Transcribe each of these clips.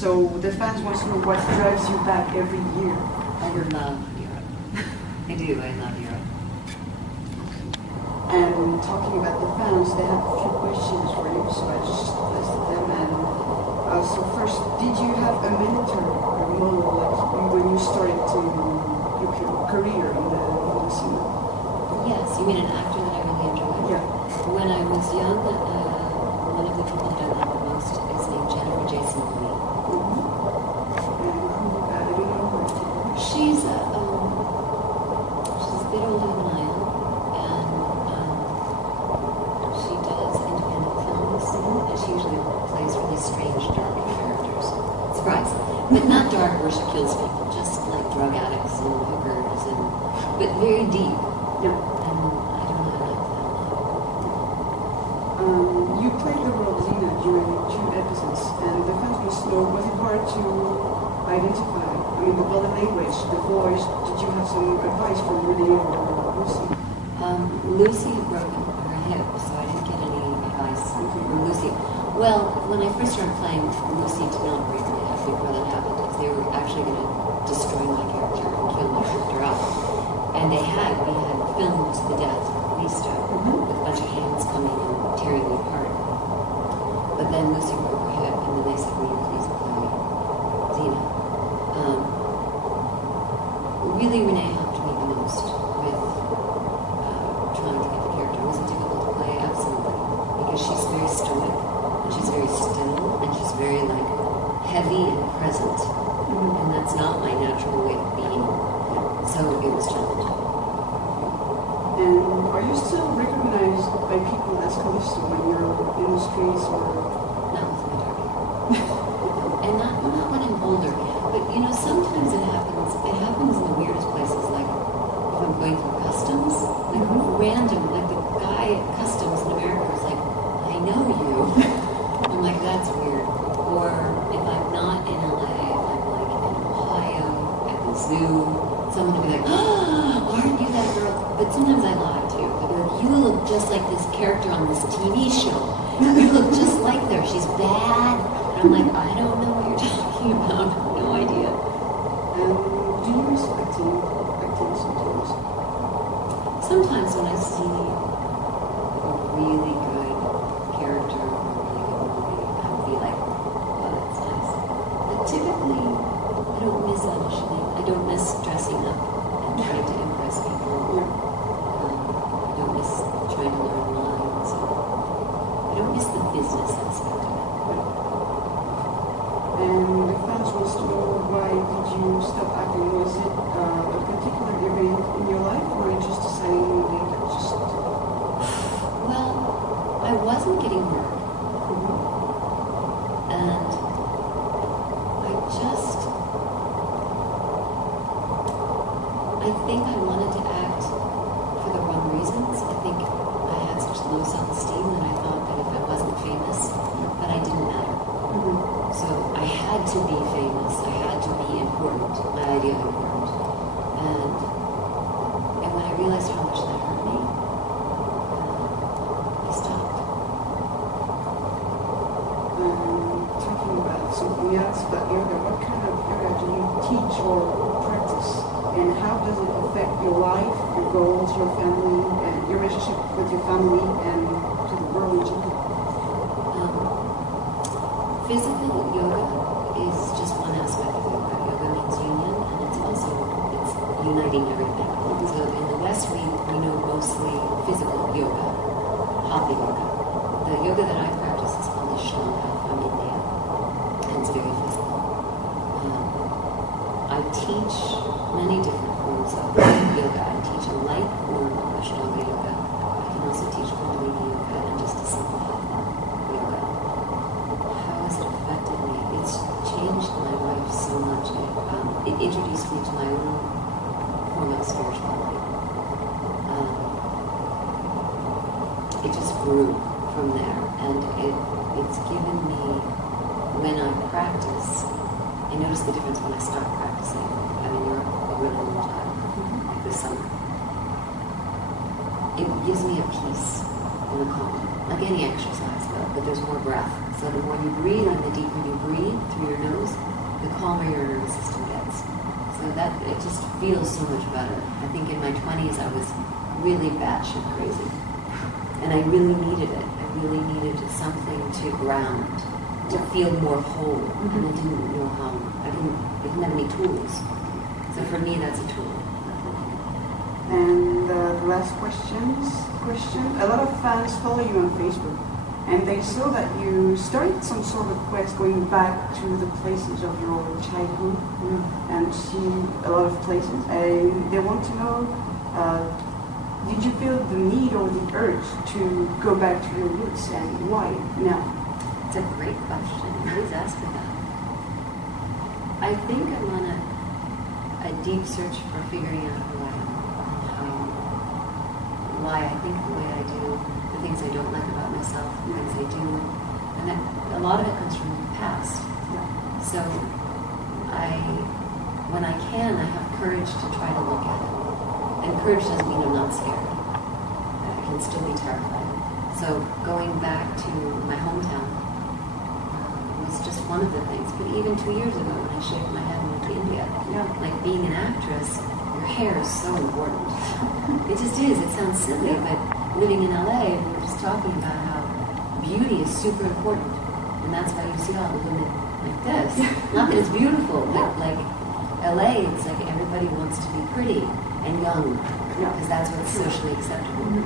So the fans want to know what drives you back every year. I love Europe. I do, I love Europe. And talking about the fans, they have a few questions for you, so I just listed them. And so first, did you have a mentor or model like when you started your career in the cinema? Yes, you mean an actor that I really enjoyed? Yeah. When I was young, one of the people that I loved the most is named Jennifer Jason Lee. And who, I don't know her. She's a bit older than I am, and she does independent films, and she usually plays really strange, dark characters. Surprise. But not dark where she kills people, just like drug addicts and hookers, but very deep. Yeah. And I don't know, I like that a lot. You played the role of Xena during 2 episodes, and the fans must know, was it hard to identify? I mean, the body language, the voice, did you have some advice from Renee or Lucy? Lucy had broken her hip, so I didn't get any advice from Lucy. Well, when I first started playing, Lucy did not break my hip before that happened, because they were actually going to destroy my character and kill my character off. And we had filmed the death of Lisa with a bunch of hands coming and tearing me apart. But then Lucy broke her hip, and then they said, will you please play Xena? Really, Renee helped me the most with trying to get the character. Was it difficult to play? Absolutely. Because she's very stoic, and she's very still, and she's very, heavy and present. And that's not my natural way of being. So it was challenging. And are you still recognized by people as Callisto when you're in the streets or? Not with my dark hair. And not when I'm older. But sometimes it happens. It happens in the weirdest places, like if I'm going through customs, random, like the guy at customs in America is like, I know you. I'm like, that's weird. Or if I'm not in LA, if I'm like in Ohio at the zoo, someone will be like, oh, aren't you that girl? But sometimes I lie too. They'll be like, you look just like this character on this TV show. You look just like her. She's bad. And I'm like, I don't know what you're talking about. No idea. Do you miss acting sometimes? Sometimes when I see a really good character or a really good movie, I'll be like, oh, that's nice. But typically, I don't miss auditioning. I don't miss dressing up and trying to impress people. I don't miss trying to learn lines. I don't miss the business aspect of it. And the fans wants to know, why did you stop acting? Was it a particular event in your life, or just deciding that just? Well, I wasn't getting work, and I think I wanted to act for the wrong reasons. I think I had such low self-esteem that I thought that if I wasn't famous, that I didn't matter. So I had to be famous. I had to be important. My idea of important. And when I realized how much that hurt me, I stopped. Talking about something else about yoga, what kind of yoga do you teach or practice? And how does it affect your life, your goals, your family, and your relationship with your family and to the world in general? Physical yoga is just one aspect of yoga. Yoga means union, and it's uniting everything. So in the West, we know mostly physical yoga, hatha yoga. The yoga that I practice is called Legendado from India, and it's very physical. I teach many different forms of yoga. I teach a light form of Ashtanga yoga. I can also teach bonita yoga and just a simple yoga. How has it affected me? It's changed my life so much. It introduced me to my own form of spirituality. It just grew from there, and it's given me, when I practice, I notice the difference when I stop practicing. I'm in Europe a really long time, like this summer. It gives me a peace and a calm, like any exercise, but there's more breath. So the more you breathe and the deeper you breathe through your nose, the calmer your nervous system gets. So that, it just feels so much better. I think in my 20s I was really batshit crazy. And I really needed it. I really needed something to ground, to feel more whole. And I didn't know how. I didn't have any tools. So for me, that's a tool. And the last question. A lot of fans follow you on Facebook, and they saw that you started some sort of quest going back to the places of your childhood and see a lot of places. And they want to know, did you feel the need or the urge to go back to your roots, and why now? It's a great question. Please ask me that. I think I'm on a deep search for figuring out who I am and why I think the way I do, the things I don't like about myself, the things I do. And a lot of it comes from the past. Yeah. So when I can, I have courage to try to look at it. And courage doesn't mean I'm not scared. I can still be terrified. So going back to my hometown was just one of the things. But even 2 years ago when I shaved my head and went to India, like being an actress, your hair is so important. It just is. It sounds silly, but living in LA, we were just talking about how beauty is super important. And that's why you see all the women like this. Not that it's beautiful, but like LA, it's like everybody wants to be pretty and young, because that's what's socially acceptable.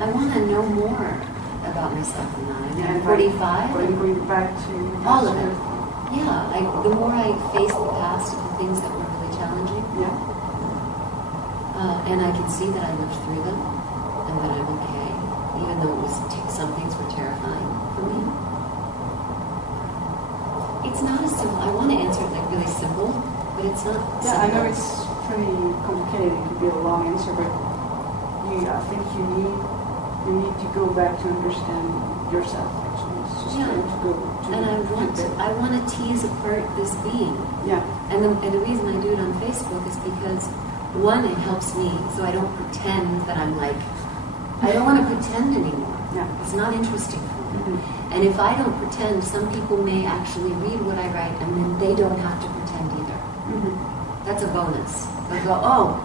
I want to know more about myself than that. I'm 45. Going back to all of it. Yeah, the more I face the past of the things that were really challenging, and I can see that I lived through them, and that I'm okay, even though some things were terrifying for me. It's not as simple. I want to answer it like really simple, but it's not simple. I know it's pretty complicated. It could be a long answer, but I think you need to go back to understand yourself. Actually, it's just going to go. And I want to tease apart this being. Yeah. And the reason I do it on Facebook is because, one, it helps me, so I don't pretend that I'm like, I don't want to pretend anymore. Yeah. It's not interesting for me. And if I don't pretend, some people may actually read what I write, and then they don't have to pretend either. That's a bonus. They'll go, oh,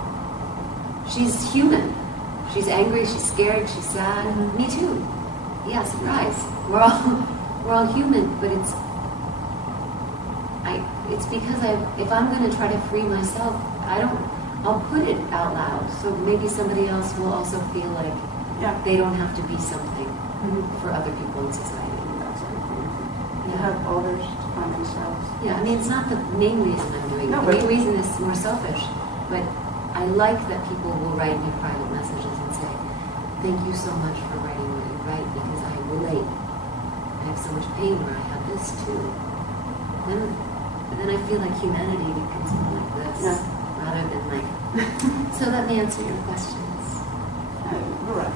she's human. She's angry, she's scared, she's sad. Me too. Yeah, surprise. We're all human, but it's because if I'm going to try to free myself, I'll put it out loud. So maybe somebody else will also feel like they don't have to be something for other people in society. You have others to find themselves. Yeah, I mean, it's not the main reason I'm doing it. The main reason is more selfish. But I like that people will write me private messages and say, thank you so much for writing what you write, because I relate. I have so much pain where I have this too. Then I feel like humanity becomes more like this, rather than like... So let me answer your questions. You're right.